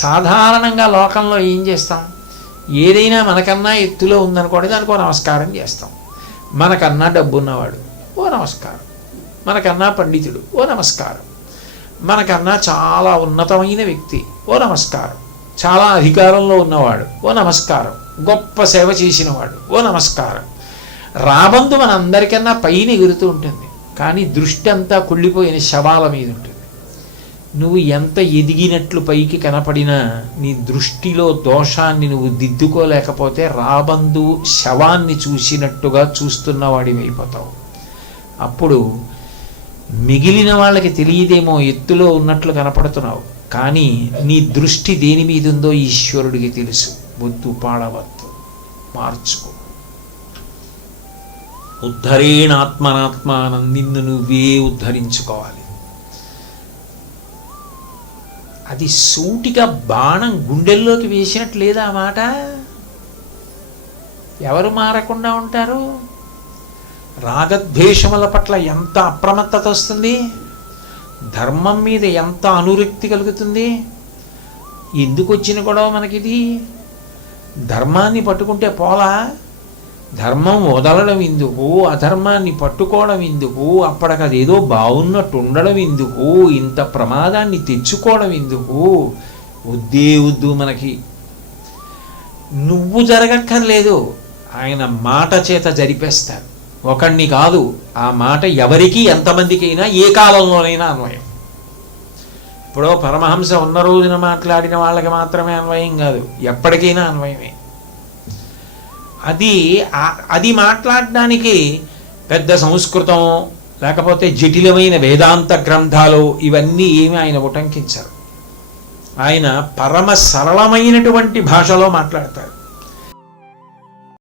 సాధారణంగా లోకంలో ఏం చేస్తాం, ఏదైనా మనకన్నా ఎత్తులో ఉందనుకోండి దానికో నమస్కారం చేస్తాం. మనకన్నా డబ్బు ఉన్నవాడు ఓ నమస్కారం, మనకన్నా పండితుడు ఓ నమస్కారం, మనకన్నా చాలా ఉన్నతమైన వ్యక్తి ఓ నమస్కారం, చాలా అధికారంలో ఉన్నవాడు ఓ నమస్కారం, గొప్ప సేవ చేసినవాడు ఓ నమస్కారం. రాబందు మనందరికన్నా పైన ఎగురుతూ ఉంటుంది, కానీ దృష్టి అంతా కుళ్ళిపోయిన శవాల మీద ఉంటుంది. నువ్వు ఎంత ఎదిగినట్లు పైకి కనపడినా నీ దృష్టిలో దోషాన్ని నువ్వు దిద్దుకోలేకపోతే రాబందు శవాన్ని చూసినట్టుగా చూస్తున్నవాడివి అయిపోతావు. అప్పుడు మిగిలిన వాళ్ళకి తెలియదేమో ఎత్తులో ఉన్నట్లు కనపడుతున్నావు, కానీ నీ దృష్టి దేని మీద ఉందో ఈశ్వరుడికి తెలుసు. బొద్దు పాడవద్దు, మార్చుకో. ఉద్ధరేణాత్మనాత్మానం, నిన్ను నువ్వే ఉద్ధరించుకోవాలి. అది సూటిగా బాణం గుండెల్లోకి వేసినట్లు లేదా ఆ మాట? ఎవరు మారకుండా ఉంటారు? రాగద్వేషముల పట్ల ఎంత అప్రమత్తత వస్తుంది, ధర్మం మీద ఎంత అనురక్తి కలుగుతుంది. ఎందుకు వచ్చిన గొడవ మనకిది? ధర్మాన్ని పట్టుకుంటే పోలా, ధర్మం వదలడం ఎందుకు, అధర్మాన్ని పట్టుకోవడం ఎందుకు, అప్పటికదేదో బాగున్నట్టు ఉండడం ఎందుకు, ఇంత ప్రమాదాన్ని తెచ్చుకోవడం ఎందుకు? వద్దే వద్దు మనకి. నువ్వు జరగక్కర్లేదు, ఆయన మాట చేత జరిపేస్తారు. ఒకణ్ణి కాదు, ఆ మాట ఎవరికి ఎంతమందికైనా ఏ కాలంలోనైనా అన్వయం. ఇప్పుడు పరమహంస ఉన్న రోజున మాట్లాడిన వాళ్ళకి మాత్రమే అన్వయం కాదు, ఎప్పటికైనా అన్వయమే. అది మాట్లాడడానికి పెద్ద సంస్కృతం లేకపోతే జటిలమైన వేదాంత గ్రంథాలు ఇవన్నీ ఏమి ఆయన ఉటంకించరు. ఆయన పరమ సరళమైనటువంటి భాషలో మాట్లాడతారు.